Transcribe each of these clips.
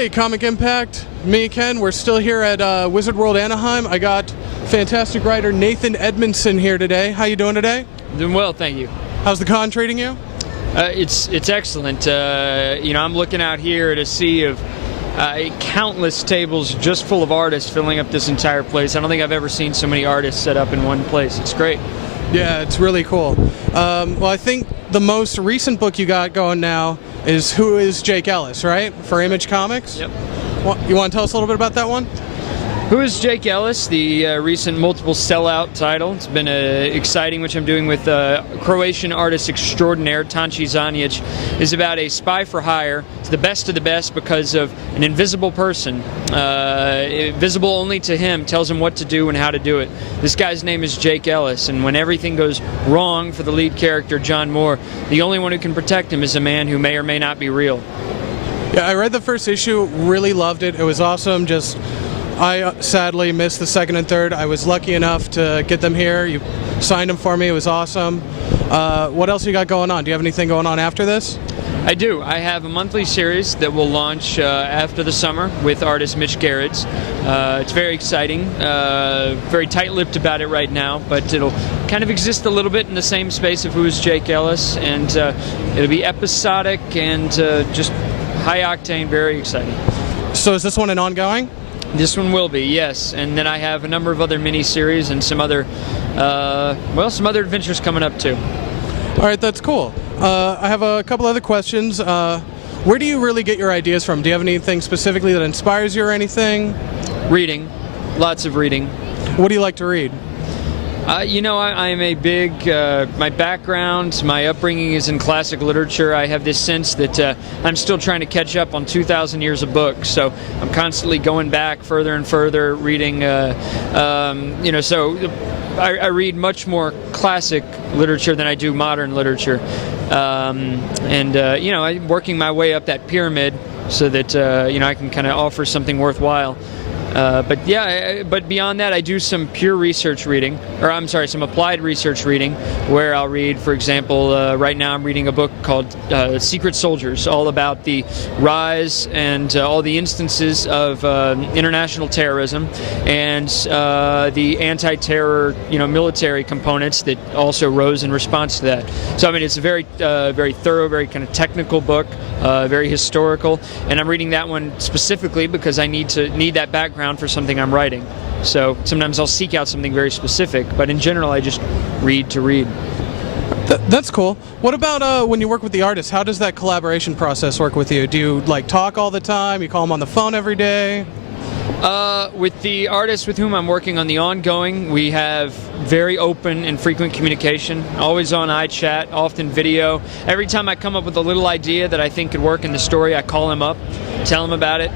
Hey, Comic Impact. Me, Ken. We're still here at Wizard World Anaheim. I got fantastic writer Nathan Edmondson here today. How you doing today? Doing well, thank you. How's the con treating you? It's excellent. I'm looking out here at a sea of countless tables just full of artists filling up this entire place. I don't think I've ever seen so many artists set up in one place. It's great. Yeah, it's really cool. Well, I think the most recent book you got going now is Who is Jake Ellis, right? For Image Comics? Yep. Well, you want to tell us a little bit about that one? Who is Jake Ellis, the recent multiple sellout title. It's been exciting, which I'm doing with Croatian artist extraordinaire Tonči Zanić. Is about a spy for hire. It's the best of the best because of an invisible person, visible only to him, tells him what to do and how to do it. This guy's name is Jake Ellis, and when everything goes wrong for the lead character, John Moore, the only one who can protect him is a man who may or may not be real. Yeah, I read the first issue, really loved it. It was awesome. I sadly missed the second and third. I was lucky enough to get them here. You signed them for me. It was awesome. What else you got going on? Do you have anything going on after this? I do. I have a monthly series that will launch after the summer with artist Mitch Gerrits. It's very exciting. Very tight-lipped about it right now, but it'll kind of exist a little bit in the same space of Who's Jake Ellis, and it'll be episodic and just high-octane, very exciting. So is this one an ongoing? This one will be, yes. And then I have a number of other mini-series and some other adventures coming up too. All right, that's cool. I have a couple other questions. Where do you really get your ideas from? Do you have anything specifically that inspires you or anything? Reading. Lots of reading. What do you like to read? I'm a big, my background, my upbringing is in classic literature. I have this sense that I'm still trying to catch up on 2,000 years of books, so I'm constantly going back further and further, reading, so I read much more classic literature than I do modern literature. I'm working my way up that pyramid so that, I can kind of offer something worthwhile. But beyond that, I do some pure research reading, some applied research reading, where I'll read, for example, right now I'm reading a book called Secret Soldiers, all about the rise and all the instances of international terrorism and the anti-terror, military components that also rose in response to that. So, it's a very, very thorough, very kind of technical book, very historical, and I'm reading that one specifically because I need that background for something I'm writing. So sometimes I'll seek out something very specific, but in general I just read to read. That's cool. What about when you work with the artists? How does that collaboration process work with you? Do you talk all the time? You call them on the phone every day? With the artists with whom I'm working on the ongoing, we have very open and frequent communication, always on iChat, often video. Every time I come up with a little idea that I think could work in the story, I call him up, tell him about it,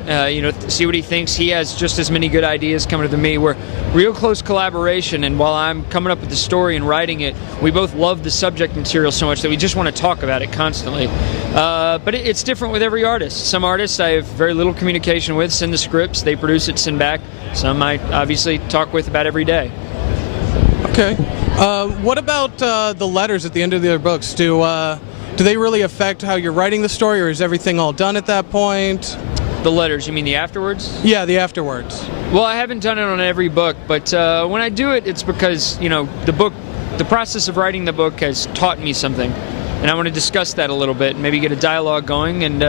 see what he thinks. He has just as many good ideas coming to me. We're real close collaboration, and while I'm coming up with the story and writing it, we both love the subject material so much that we just want to talk about it constantly. But it's different with every artist. Some artists I have very little communication with, send the scripts, they produce it, send back. Some I obviously talk with about every day. Okay. What about the letters at the end of their books? Do they really affect how you're writing the story, or is everything all done at that point? The letters, you mean the afterwards? Yeah, the afterwards. Well, I haven't done it on every book, but when I do it, it's because, the process of writing the book has taught me something. And I want to discuss that a little bit, and maybe get a dialogue going, and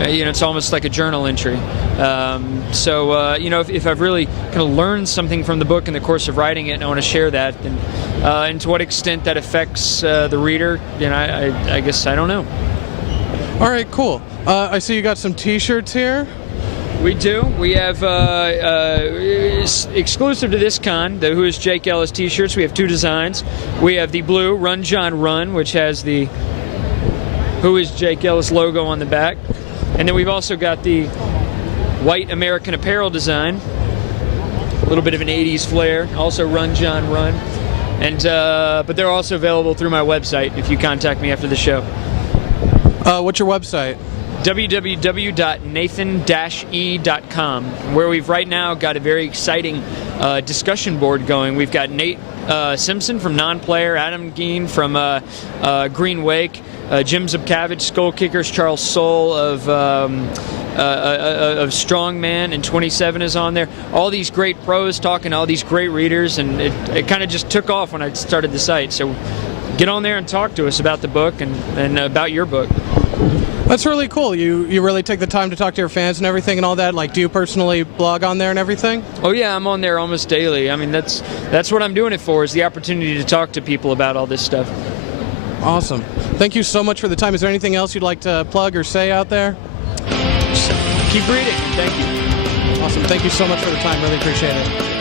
it's almost like a journal entry. If I've really kind of learned something from the book in the course of writing it, and I want to share that, and to what extent that affects the reader, I guess I don't know. All right, cool. I see you got some T-shirts here. We do. We have, exclusive to this con, the Who is Jake Ellis T-shirts, we have two designs. We have the blue Run John Run, which has the Who is Jake Ellis logo on the back. And then we've also got the white American Apparel design, a little bit of an 80s flair, also Run John Run. And but they're also available through my website if you contact me after the show. What's your website? www.nathan-e.com, where we've right now got a very exciting discussion board going. We've got Nate Simpson from Non-Player, Adam Geen from Green Wake, Jim Zubkavich, Skull Kickers, Charles Soule of of Strongman, and 27 is on there. All these great pros talking to all these great readers, and it kind of just took off when I started the site. So get on there and talk to us about the book and about your book. That's really cool. You really take the time to talk to your fans and everything and all that. Like, do you personally blog on there and everything? Oh yeah, I'm on there almost daily. I mean, that's what I'm doing it for, is the opportunity to talk to people about all this stuff. Awesome. Thank you so much for the time. Is there anything else you'd like to plug or say out there? So keep reading. Thank you. Awesome. Thank you so much for the time. Really appreciate it.